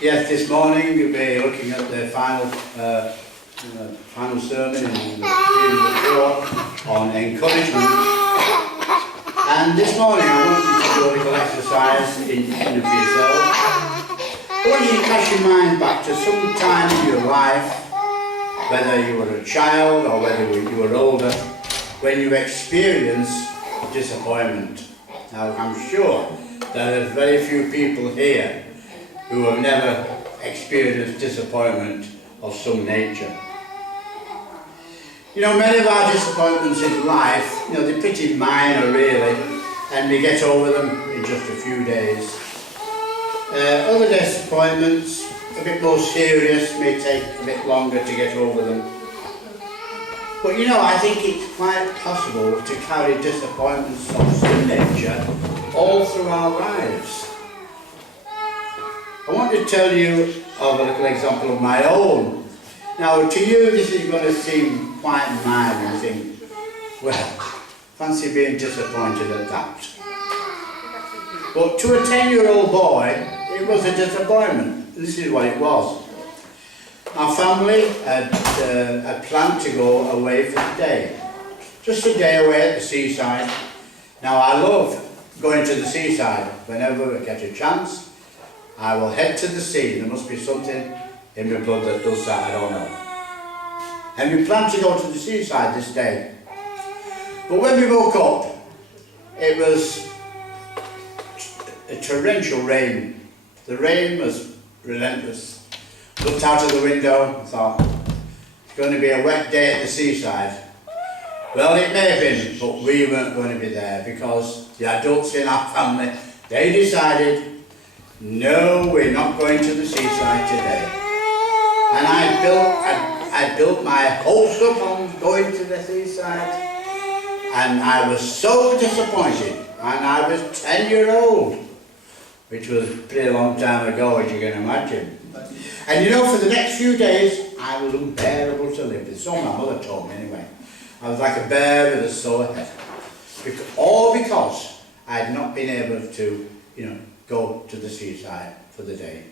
Yes, this morning we'll be looking at the final sermon in the series before on encouragement. And this morning I want you to do a little exercise in for yourself. I want you to cast your mind back to some time in your life, whether you were a child or whether you were older, when you experienced disappointment. Now I'm sure there are very few people here who have never experienced disappointment of some nature. You know, many of our disappointments in life, they're pretty minor really, and we get over them in just a few days. Other disappointments, a bit more serious, may take a bit longer to get over them. But I think it's quite possible to carry disappointments of some nature all through our lives. I want to tell you of a little example of my own. Now, to you this is going to seem quite minor. You think, well, fancy being disappointed at that. But to a 10-year-old boy, it was a disappointment. This is what it was. Our family had planned to go away for the day. Just a day away at the seaside. Now, I love going to the seaside. Whenever I get a chance, I will head to the sea. There must be something in my blood that does that, I don't know. And we planned to go to the seaside this day. But when we woke up, it was a torrential rain. The rain was relentless. Looked out of the window and thought, it's going to be a wet day at the seaside. Well, it may have been, but we weren't going to be there because the adults in our family, they decided, no, we're not going to the seaside today. And I built my hopes up on going to the seaside, and I was so disappointed. And I was 10-year-old, which was a pretty long time ago, as you can imagine. And for the next few days, I was unbearable to live with. So my mother told me anyway. I was like a bear with a sore head. All because I had not been able to, go to the seaside for the day.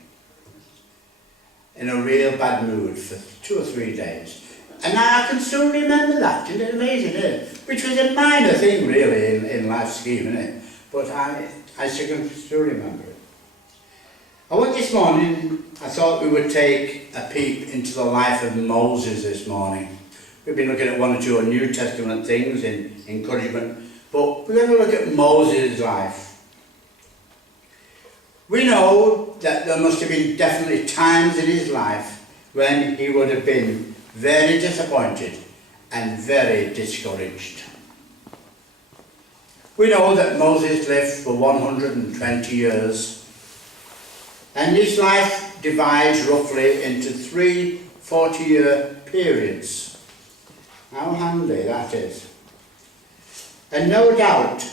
In a real bad mood for 2 or 3 days. And I can still remember that. Isn't it amazing, isn't it? Which was a minor thing really in life's scheme, isn't it? But I can still remember it. This morning, I thought we would take a peep into the life of Moses this morning. We've been looking at 1 or 2 New Testament things in encouragement, but we're going to look at Moses' life. We know that there must have been definitely times in his life when he would have been very disappointed and very discouraged. We know that Moses lived for 120 years, and his life divides roughly into 3 40-year periods. How handy that is. And no doubt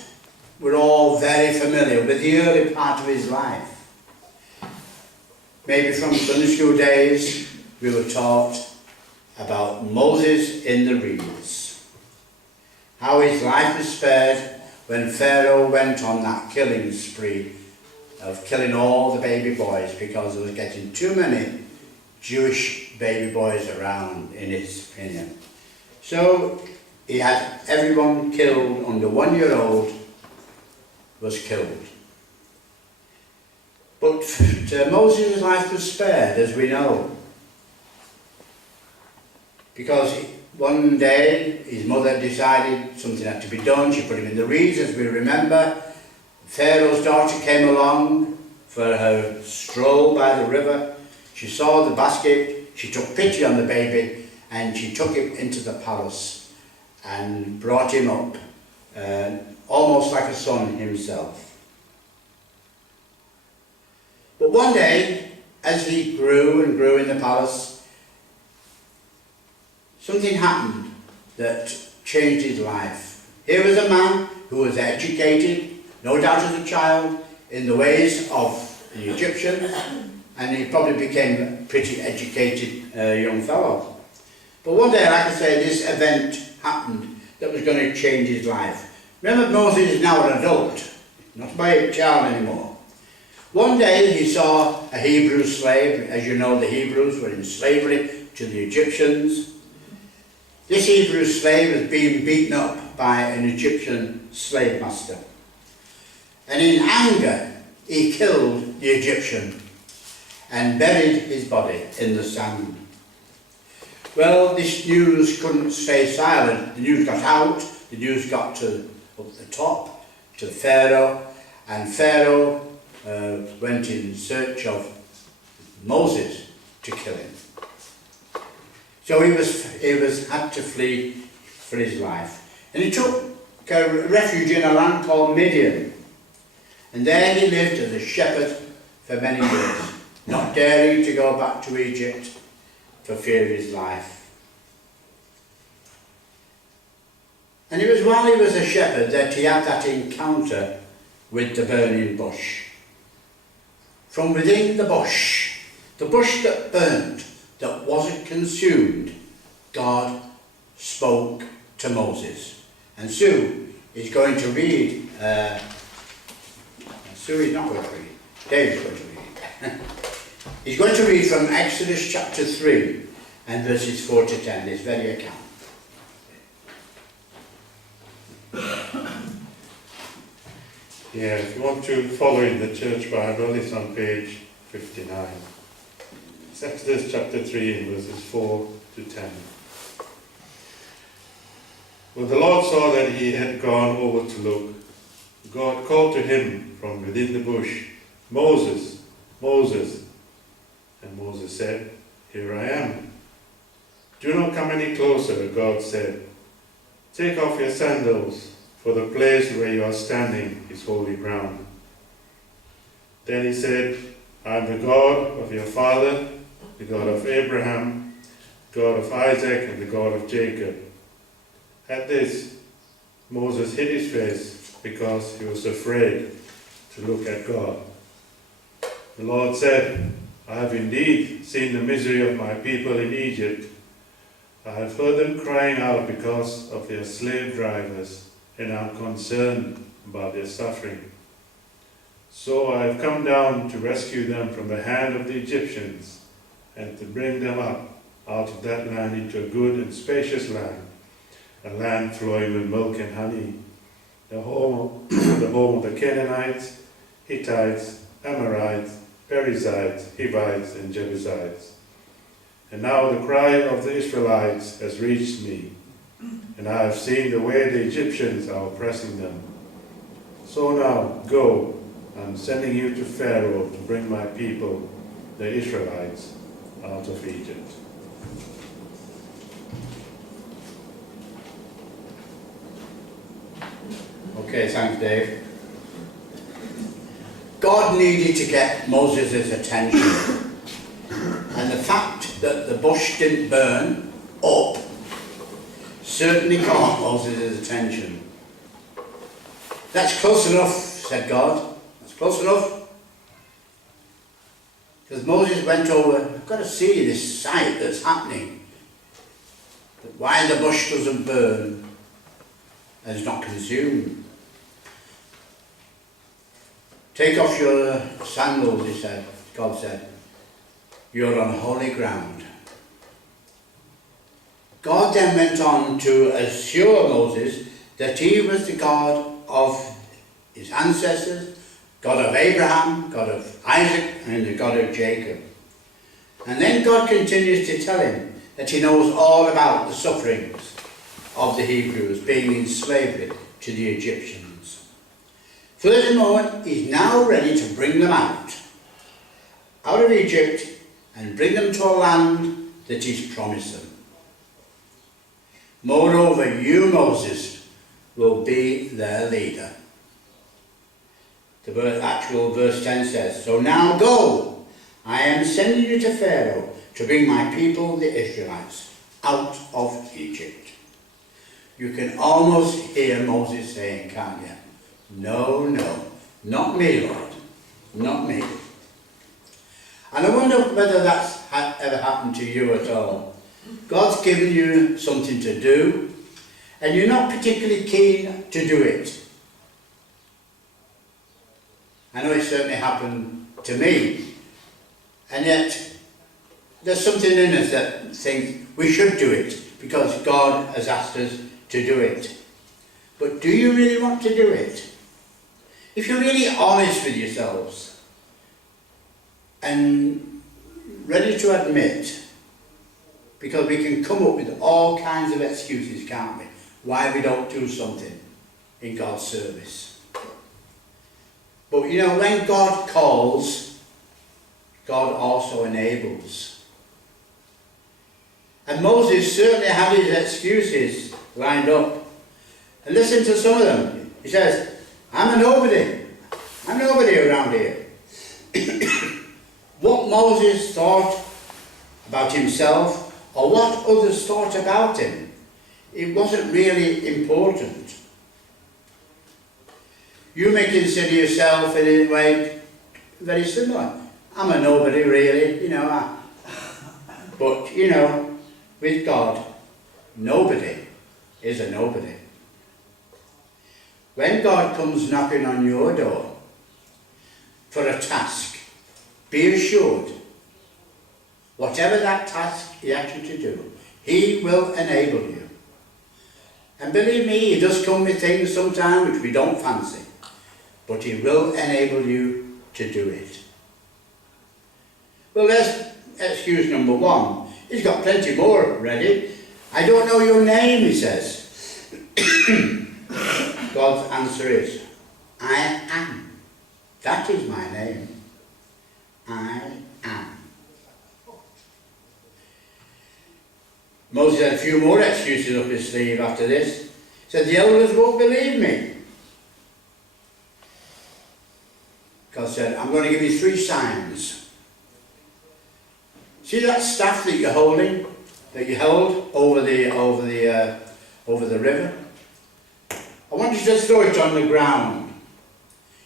we're all very familiar with the early part of his life. Maybe from Sunday school days we were taught about Moses in the reeds. How his life was spared when Pharaoh went on that killing spree of killing all the baby boys because there was getting too many Jewish baby boys around, in his opinion. So he had everyone killed under 1-year-old was killed. But Moses' life was spared, as we know. Because one day his mother decided something had to be done. She put him in the reeds, as we remember. Pharaoh's daughter came along for her stroll by the river. She saw the basket, she took pity on the baby, and she took him into the palace and brought him up, almost like a son himself. But one day, as he grew and grew in the palace, something happened that changed his life. Here was a man who was educated, no doubt as a child, in the ways of the Egyptians, and he probably became a pretty educated young fellow. But one day, like I say, this event happened that was going to change his life. Remember, Moses is now an adult, not a child anymore. One day he saw a Hebrew slave. As you know, the Hebrews were in slavery to the Egyptians. This Hebrew slave was being beaten up by an Egyptian slave master. And in anger, he killed the Egyptian and buried his body in the sand. Well, this news couldn't stay silent. The news got out, the news got to up the top, to Pharaoh, and Pharaoh went in search of Moses to kill him. So he had to flee for his life. And he took refuge in a land called Midian. And there he lived as a shepherd for many years, not daring to go back to Egypt for fear of his life. And it was while he was a shepherd that he had that encounter with the burning bush. From within the bush that burnt, that wasn't consumed, God spoke to Moses. And Sue is going to read, Sue is not going to read, Dave's going to read. He's going to read from Exodus chapter 3 and verses 4 to 10, this very account. Yeah, if you want to follow in the church Bible, it's on page 59. It's Exodus chapter 3 and verses 4 to 10. When the Lord saw that he had gone over to look, God called to him from within the bush, "Moses, Moses." And Moses said, "Here I am." "Do not come any closer," God said. "Take off your sandals, for the place where you are standing is holy ground." Then he said, "I am the God of your father, the God of Abraham, God of Isaac, and the God of Jacob." At this, Moses hid his face because he was afraid to look at God. The Lord said, "I have indeed seen the misery of my people in Egypt. I have heard them crying out because of their slave drivers, and I am concerned about their suffering. So I have come down to rescue them from the hand of the Egyptians and to bring them up out of that land into a good and spacious land, a land flowing with milk and honey, the home of the Canaanites, Hittites, Amorites, Perizzites, Hivites, and Jebusites. And now the cry of the Israelites has reached me, and I have seen the way the Egyptians are oppressing them. So now, go, I'm sending you to Pharaoh to bring my people, the Israelites, out of Egypt." Okay, thanks, Dave. God needed to get Moses' attention. And the fact that the bush didn't burn up certainly caught Moses' attention. "That's close enough," said God. "That's close enough." Because Moses went over, "I've got to see this sight that's happening. Why the bush doesn't burn and is not consumed. Take off your sandals," he said. God said. "You're on holy ground." God then went on to assure Moses that he was the God of his ancestors, God of Abraham, God of Isaac, and the God of Jacob. And then God continues to tell him that he knows all about the sufferings of the Hebrews being in slavery to the Egyptians. Furthermore, he's now ready to bring them out of Egypt and bring them to a land that he's promised them. "Moreover, you, Moses, will be their leader." The actual verse 10 says, "So now go, I am sending you to Pharaoh to bring my people, the Israelites, out of Egypt." You can almost hear Moses saying, can't you? "No, no, not me, Lord, not me." And I wonder whether that's ever happened to you at all. God's given you something to do, and you're not particularly keen to do it. I know it certainly happened to me. And yet, there's something in us that thinks we should do it because God has asked us to do it. But do you really want to do it? If you're really honest with yourselves and ready to admit, because we can come up with all kinds of excuses, can't we, why we don't do something in God's service. But you know, when God calls, God also enables. And Moses certainly had his excuses lined up. And listen to some of them. He says, I'm a nobody. I'm nobody around here. What Moses thought about himself, or what others thought about him, it wasn't really important. You may consider yourself in a way very similar. I'm a nobody really, you know. But, you know, with God, nobody is a nobody. When God comes knocking on your door for a task, be assured, whatever that task he asks you to do, he will enable you. And believe me, he does come with things sometimes which we don't fancy, but he will enable you to do it. Well, there's excuse number one. He's got plenty more ready. I don't know your name, he says. God's answer is, I am. That is my name. I am. Moses had a few more excuses up his sleeve after this. He said, the elders won't believe me. God said, I'm going to give you 3 signs. See that staff that you're holding, that you held over the river? I want you to throw it on the ground.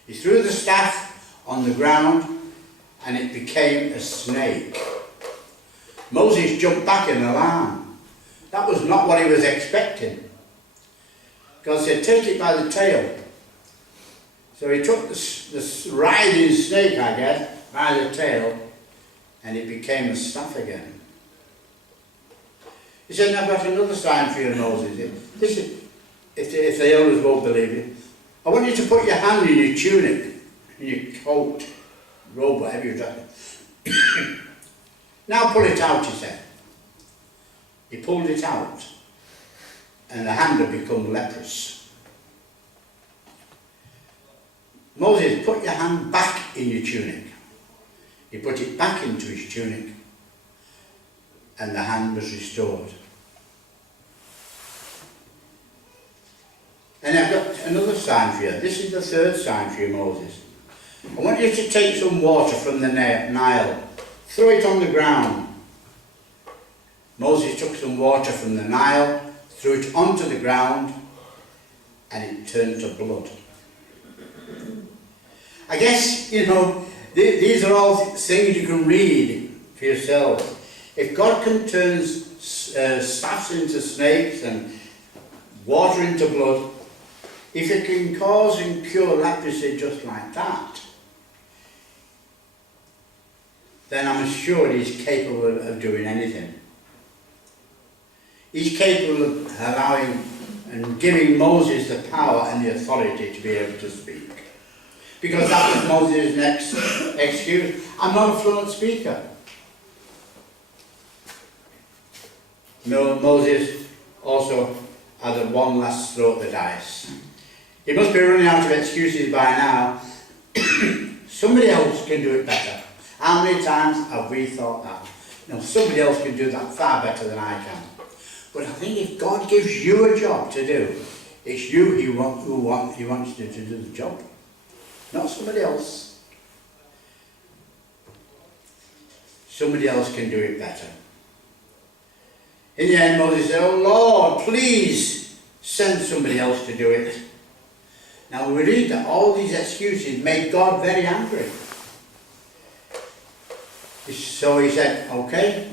He threw the staff on the ground and it became a snake. Moses jumped back in alarm. That was not what he was expecting. God said, take it by the tail. So he took the riding snake, I guess, by the tail, and it became a staff again. He said, I've got another sign for you, Moses. If the elders won't believe you, I want you to put your hand in your tunic, in your coat, robe, whatever you're dressed. Now pull it out, he said. He pulled it out, and the hand had become leprous. Moses, put your hand back in your tunic. He put it back into his tunic, and the hand was restored. And I've got another sign for you. This is the 3rd sign for you, Moses. I want you to take some water from the Nile, throw it on the ground. Moses took some water from the Nile, threw it onto the ground, and it turned to blood. I guess, you know, these are all things you can read for yourself. If God can turn staffs into snakes and water into blood, if it can cause and cure leprosy just like that, then I'm sure he's capable of doing anything. He's capable of allowing and giving Moses the power and the authority to be able to speak. Because that was Moses' next excuse. I'm not a fluent speaker. Moses also had one last throw at the dice. He must be running out of excuses by now. Somebody else can do it better. How many times have we thought that? No, somebody else can do that far better than I can. But I think if God gives you a job to do, it's you He wants you to do the job, not somebody else. Somebody else can do it better. In the end, Moses said, "Oh Lord, please send somebody else to do it." Now we read that all these excuses made God very angry. So he said, "Okay,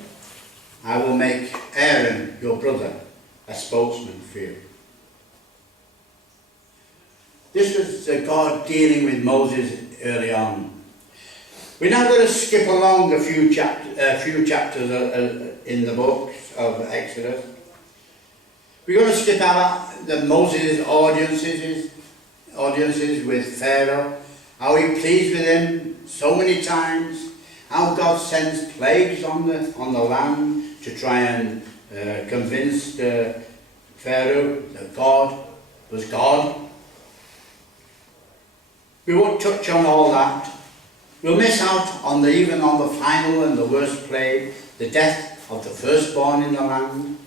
I will make Aaron, your brother, a spokesman for you." This was God dealing with Moses early on. We're now going to skip along a few chapters in the book of Exodus. We're going to skip out the Moses' audiences with Pharaoh, how he pleads with him so many times, how God sends plagues on the land to try and convince Pharaoh that God was God. We won't touch on all that. We'll miss out even on the final and the worst plague, the death of the firstborn in the land.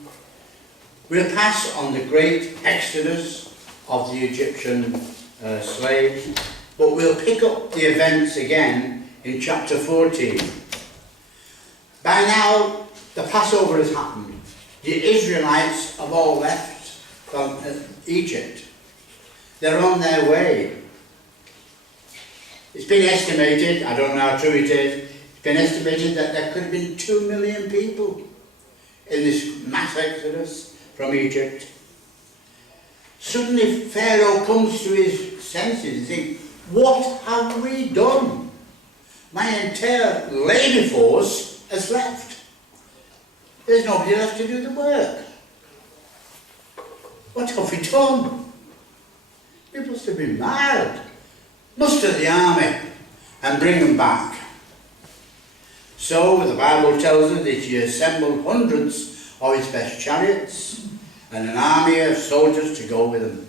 We'll pass on the great exodus of the Egyptian slaves, but we'll pick up the events again in chapter 14. By now, the Passover has happened. The Israelites have all left from Egypt. They're on their way. It's been estimated, I don't know how true it is, it's been estimated that there could have been 2 million people in this mass exodus from Egypt. Suddenly Pharaoh comes to his senses and thinks, what have we done? My entire labour force has left. There's nobody left to do the work. What have we done? We must have been mad. Muster the army and bring them back. So the Bible tells us that he assembled hundreds of his best chariots and an army of soldiers to go with them.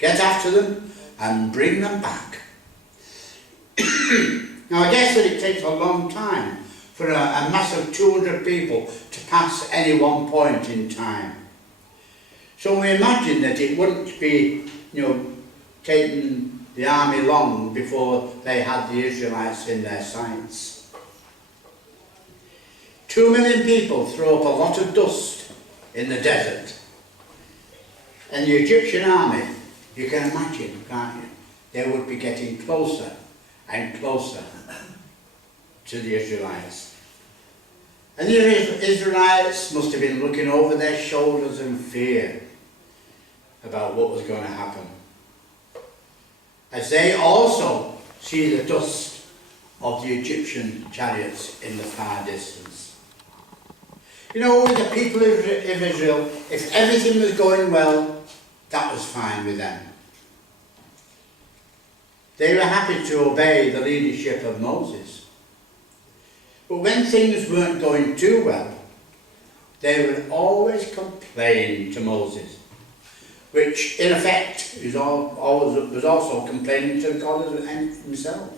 Get after them and bring them back. Now I guess that it takes a long time for a mass of 200 people to pass any one point in time. So we imagine that it wouldn't be, taking the army long before they had the Israelites in their sights. 2 million people throw up a lot of dust in the desert. And the Egyptian army, you can imagine, can't you? They would be getting closer and closer to the Israelites. And the Israelites must have been looking over their shoulders in fear about what was going to happen, as they also see the dust of the Egyptian chariots in the far distance. With the people of Israel, if everything was going well, that was fine with them. They were happy to obey the leadership of Moses. But when things weren't going too well, they would always complain to Moses, which in effect was also complaining to God himself.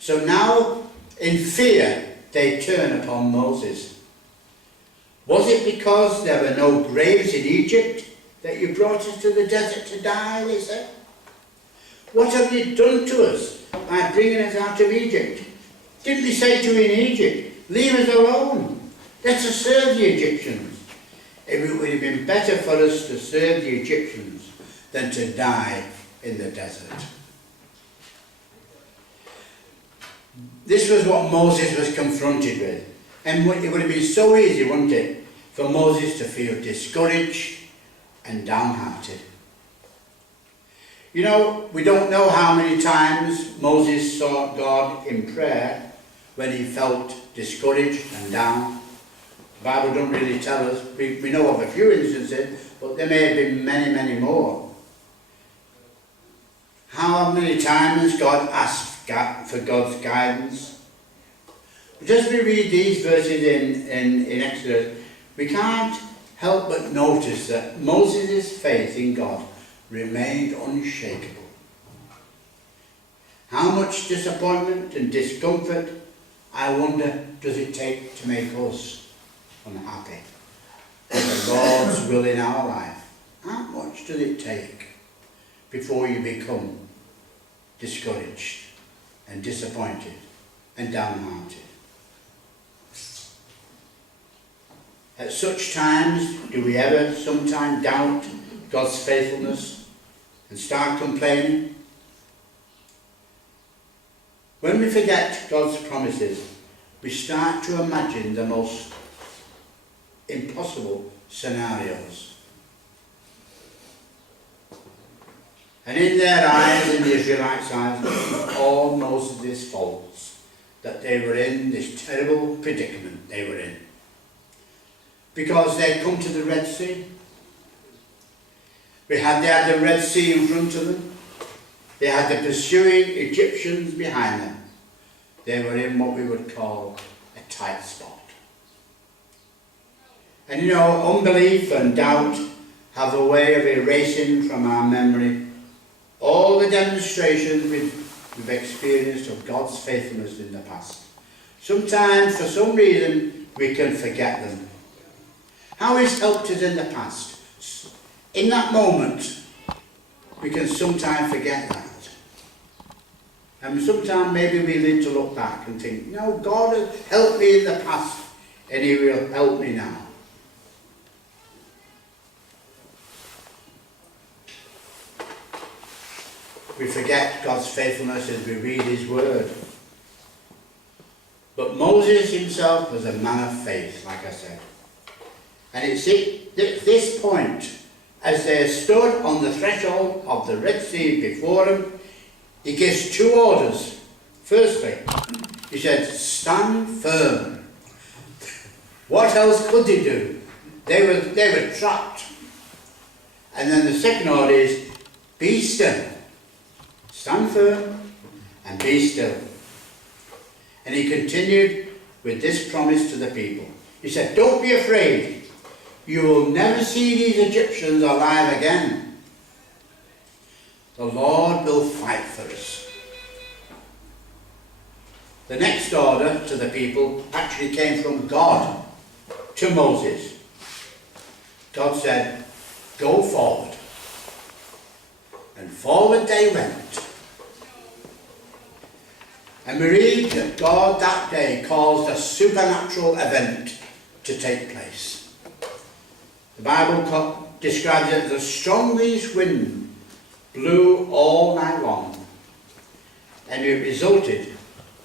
So now, in fear, they turn upon Moses. Was it because there were no graves in Egypt that you brought us to the desert to die, they said? What have you done to us by bringing us out of Egypt? Didn't we say to you in Egypt, leave us alone, let us serve the Egyptians? It would have been better for us to serve the Egyptians than to die in the desert. This was what Moses was confronted with. And it would have been so easy, wouldn't it, for Moses to feel discouraged and downhearted. We don't know how many times Moses sought God in prayer when he felt discouraged and down. The Bible don't really tell us. We know of a few instances, but there may have been many, many more. How many times God asked for God's guidance? But as we read these verses in Exodus, we can't help but notice that Moses' faith in God remained unshakable. How much disappointment and discomfort, I wonder, does it take to make us unhappy with the Lord's will in our life? How much does it take before you become discouraged and disappointed and downhearted? At such times, do we ever sometimes doubt God's faithfulness and start complaining? When we forget God's promises, we start to imagine the most impossible scenarios. And in their eyes, in the Israelites' eyes, all Moses' faults, that they were in this terrible predicament they were in. Because they'd come to the Red Sea. They had the Red Sea in front of them. They had the pursuing Egyptians behind them. They were in what we would call a tight spot. And you know, unbelief and doubt have a way of erasing from our memory all the demonstrations we've experienced of God's faithfulness in the past. Sometimes, for some reason, we can forget them. How He's helped us in the past. In that moment, we can sometimes forget that. And sometimes maybe we need to look back and think, no, God has helped me in the past and He will help me now. We forget God's faithfulness as we read His word. But Moses himself was a man of faith, like I said. And it's at this point, as they stood on the threshold of the Red Sea before him, he gives two orders. Firstly, he said, stand firm. What else could they do? They were trapped. And then the second order is, be still. Stand firm and be still. And he continued with this promise to the people. He said, don't be afraid. You will never see these Egyptians alive again. The Lord will fight for us. The next order to the people actually came from God to Moses. God said, go forward. And forward they went. And we read that God that day caused a supernatural event to take place. The Bible describes it as the strongest wind blew all night long. And it resulted,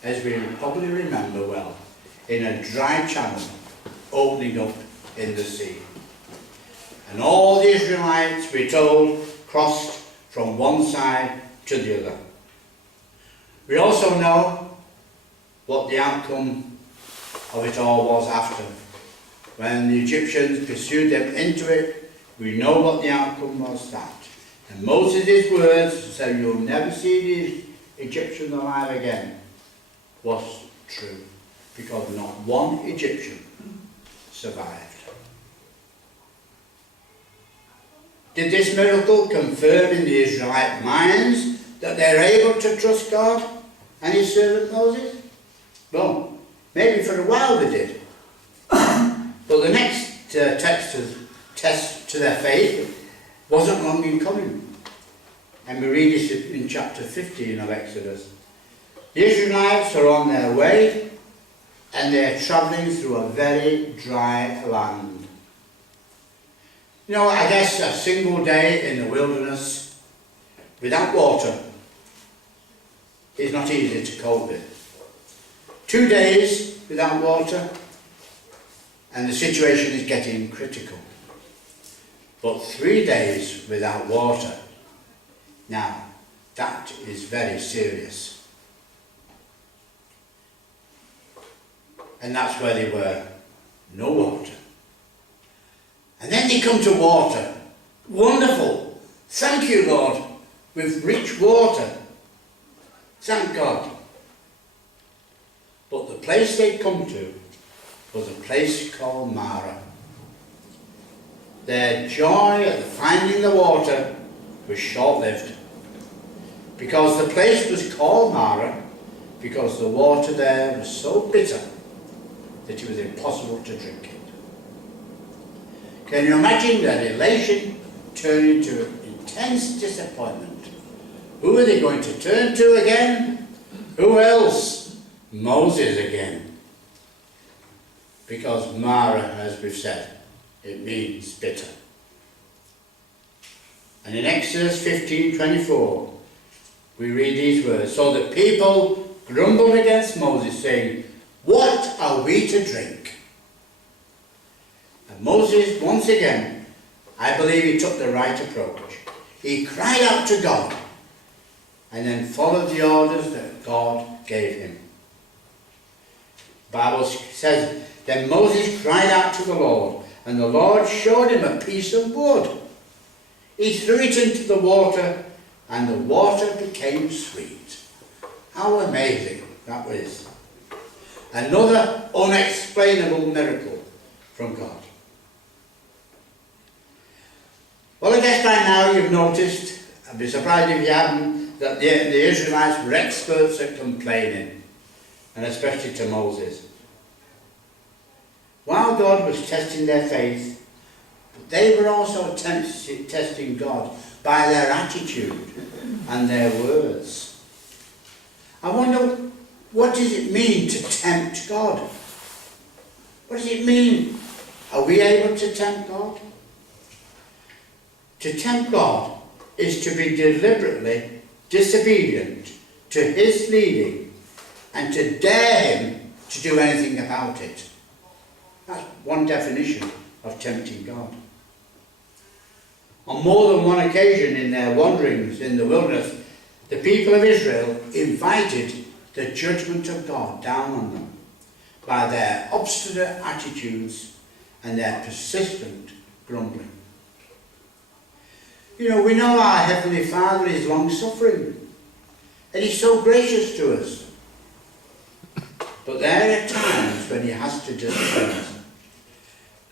as we probably remember well, in a dry channel opening up in the sea. And all the Israelites, we're told, crossed from one side to the other. We also know what the outcome of it all was after. When the Egyptians pursued them into it, we know what the outcome was that. And Moses' words to say, you'll never see the Egyptians alive again, was true. Because not one Egyptian survived. Did this miracle confirm in the Israelite minds that they're able to trust God and His servant Moses? Well, maybe for a while they did. But the next test to their faith wasn't long in coming. And we read this in chapter 15 of Exodus. The Israelites are on their way and they're travelling through a very dry land. You know, I guess a single day in the wilderness without water is not easy to cope with. 2 days without water and the situation is getting critical. But 3 days without water, now that is very serious. And that's where they were, no water. And then they come to water. Wonderful. Thank you, Lord. We've reached water. Thank God. But the place they'd come to was a place called Marah. Their joy at finding the water was short-lived. Because the place was called Marah because the water there was so bitter that it was impossible to drink it. Can you imagine that elation turning into intense disappointment? Who are they going to turn to again? Who else? Moses again. Because Marah, as we've said, it means bitter. And in Exodus 15:24, we read these words. So the people grumbled against Moses, saying, what are we to drink? And Moses, once again, I believe he took the right approach. he cried out to God and then followed the orders that God gave him. The Bible says, then Moses cried out to the Lord, and the Lord showed him a piece of wood. He threw it into the water, and the water became sweet. How amazing that was. Another unexplainable miracle from God. Well, I guess by now you've noticed, I'd be surprised if you haven't, that the Israelites were experts at complaining, and especially to Moses. While God was testing their faith, they were also testing God by their attitude and their words. I wonder, what does it mean to tempt God? What does it mean? Are we able to tempt God? To tempt God is to be deliberately disobedient to his leading and to dare him to do anything about it. That's one definition of tempting God. On more than one occasion in their wanderings in the wilderness, the people of Israel invited the judgment of God down on them by their obstinate attitudes and their persistent grumbling. You know, we know our Heavenly Father is long-suffering and he's so gracious to us. But there are times when he has to discipline us.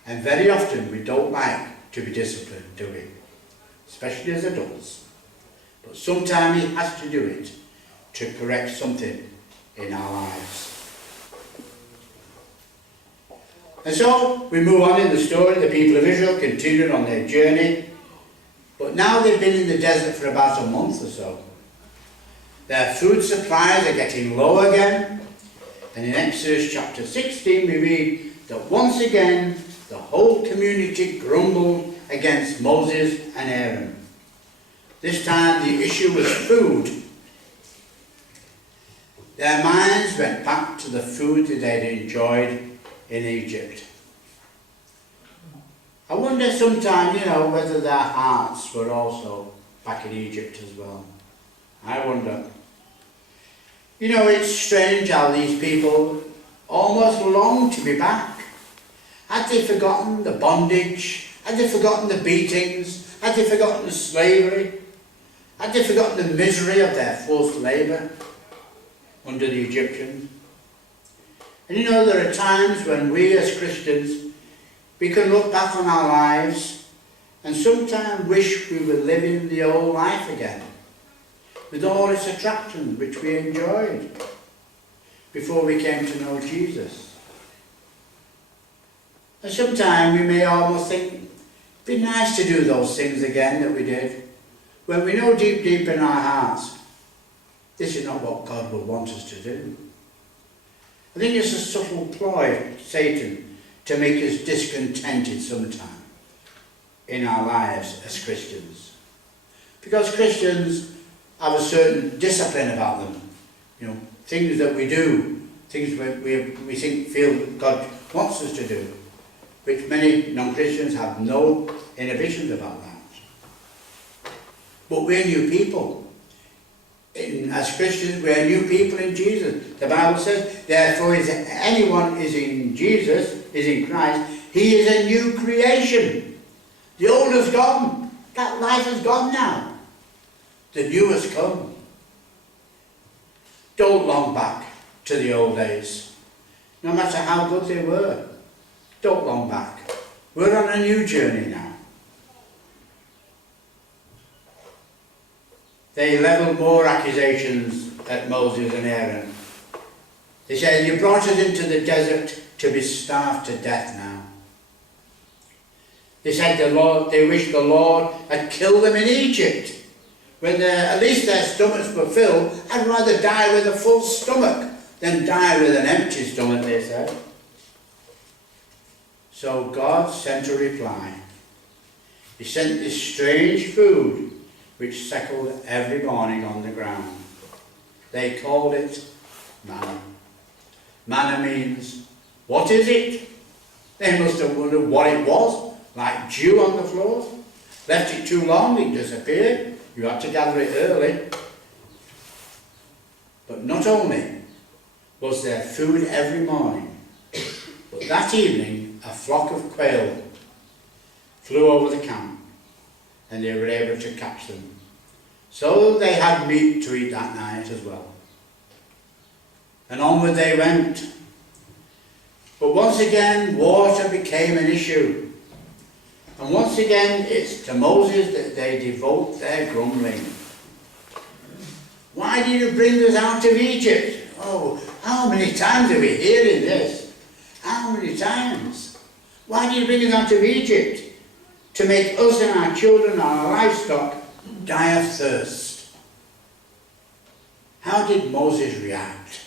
And very often we don't like to be disciplined, do we? Especially as adults. But sometimes he has to do it to correct something in our lives. And so we move on in the story. The people of Israel continued on their journey. But now they've been in the desert for about a month or so. Their food supplies are getting low again. And in Exodus chapter 16 we read that once again the whole community grumbled against Moses and Aaron. This time the issue was food. Their minds went back to the food that they'd enjoyed in Egypt. I wonder sometimes, whether their hearts were also back in Egypt as well. I wonder. It's strange how these people almost long to be back. Had they forgotten the bondage? Had they forgotten the beatings? Had they forgotten the slavery? Had they forgotten the misery of their forced labour under the Egyptians? And there are times when we as Christians, we can look back on our lives and sometimes wish we were living the old life again, with all its attractions which we enjoyed before we came to know Jesus. And sometimes we may almost think, it'd be nice to do those things again that we did, when we know deep in our hearts, this is not what God would want us to do. I think it's a subtle ploy of Satan to make us discontented sometime in our lives as Christians. Because Christians have a certain discipline about them. Things that we do, things we feel that God wants us to do, which many non-Christians have no inhibitions about that. But we're new people. As Christians, we are new people in Jesus. The Bible says, therefore, if anyone is in Jesus, is in Christ, he is a new creation. The old has gone. That life has gone now. The new has come. Don't long back to the old days. No matter how good they were. Don't long back. We're on a new journey now. They levelled more accusations at Moses and Aaron. They said, you brought us into the desert to be starved to death now. They said they wished the Lord had killed them in Egypt. When at least their stomachs were filled. I'd rather die with a full stomach than die with an empty stomach, they said. So God sent a reply. He sent this strange food which settled every morning on the ground. They called it manna. Manna means, what is it? They must have wondered what it was, like dew on the floor. Left it too long, it disappeared. You had to gather it early. But not only was there food every morning, but that evening a flock of quail flew over the camp, and they were able to catch them. So they had meat to eat that night as well. And onward they went. But once again, water became an issue. And once again, it's to Moses that they devote their grumbling. Why did you bring us out of Egypt? Oh, how many times are we hearing this? How many times? Why did you bring us out of Egypt? To make us and our children and our livestock die of thirst. How did Moses react?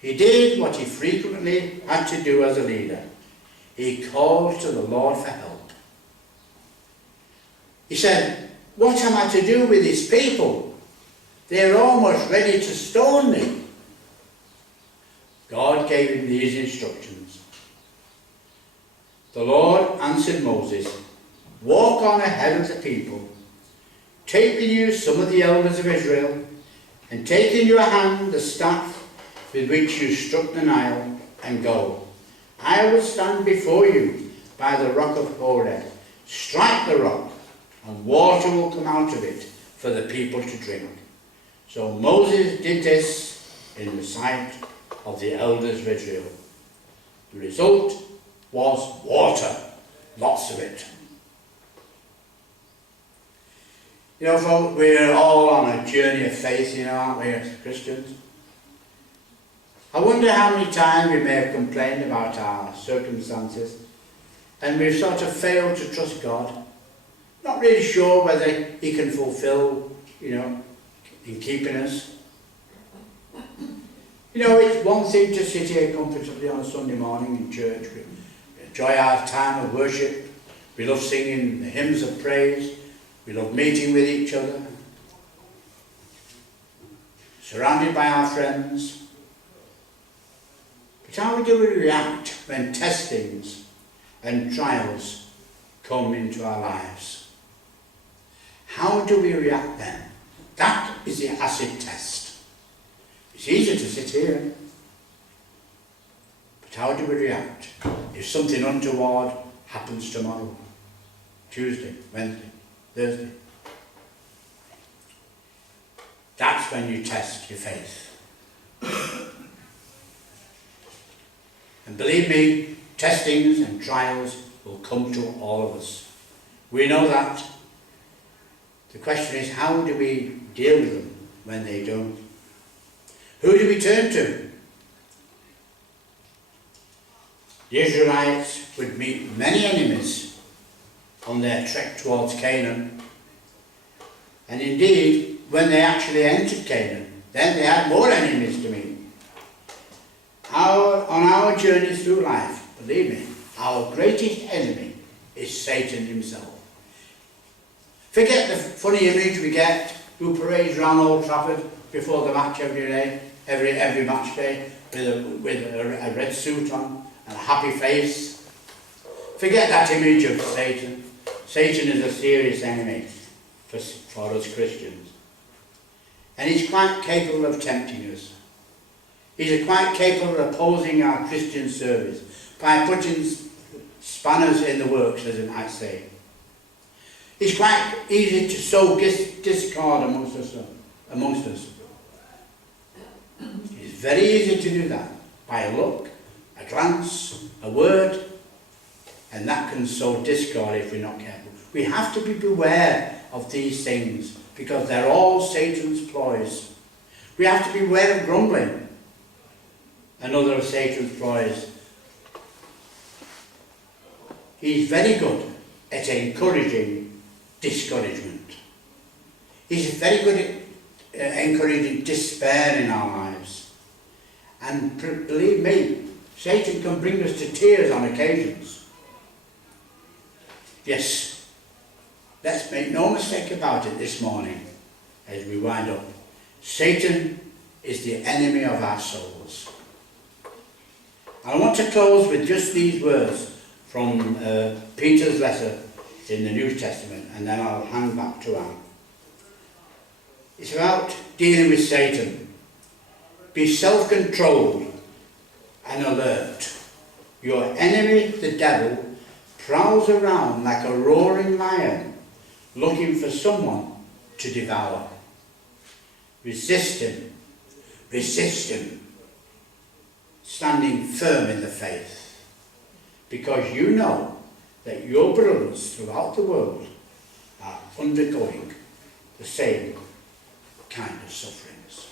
He did what he frequently had to do as a leader. He called to the Lord for help. He said, what am I to do with these people? They're almost ready to stone me. God gave him these instructions. The Lord answered Moses, walk on ahead of the people. Take with you some of the elders of Israel, and take in your hand the staff with which you struck the Nile, and go. I will stand before you by the rock of Horeb. Strike the rock, and water will come out of it for the people to drink. So Moses did this in the sight of the elders of Israel. The result was water, lots of it. You know, folks, we're all on a journey of faith, you know, aren't we, as Christians? I wonder how many times we may have complained about our circumstances and we've sort of failed to trust God. Not really sure whether he can fulfill, you know, in keeping us. You know, it's one thing to sit here comfortably on a Sunday morning in church. We enjoy our time of worship. We love singing the hymns of praise. We love meeting with each other. Surrounded by our friends. But how do we react when testings and trials come into our lives? How do we react then? That is the acid test. It's easy to sit here. But how do we react if something untoward happens tomorrow? Tuesday, Wednesday, Thursday. That's when you test your faith. And believe me, testings and trials will come to all of us. We know that. The question is, how do we deal with them when they don't? Who do we turn to? The Israelites would meet many enemies on their trek towards Canaan. And indeed, when they actually entered Canaan, then they had more enemies to meet. On our journey through life, believe me, our greatest enemy is Satan himself. Forget the funny image we get, who parades around Old Trafford before the match every day, every match day, with a red suit on and a happy face. Forget that image of Satan. Satan is a serious enemy for us Christians. And he's quite capable of tempting us. He's quite capable of opposing our Christian service by putting spanners in the works, as it might say. It's quite easy to sow discord amongst us. It's very easy to do that by a look, a glance, a word, and that can sow discord if we're not careful. We have to be beware of these things because they're all Satan's ploys. We have to be aware of grumbling, another of Satan's ploys. He's very good at encouraging discouragement. He's very good at encouraging despair in our lives. And believe me, Satan can bring us to tears on occasions. Yes, let's make no mistake about it this morning as we wind up. Satan is the enemy of our souls. I want to close with just these words from Peter's letter It's in the New Testament, and then I'll hand back to Anne. It's about dealing with Satan. Be self-controlled and alert. Your enemy, the devil, prowls around like a roaring lion, looking for someone to devour. Resist him. Resist him. Standing firm in the faith. Because you know that your brothers throughout the world are undergoing the same kind of sufferings.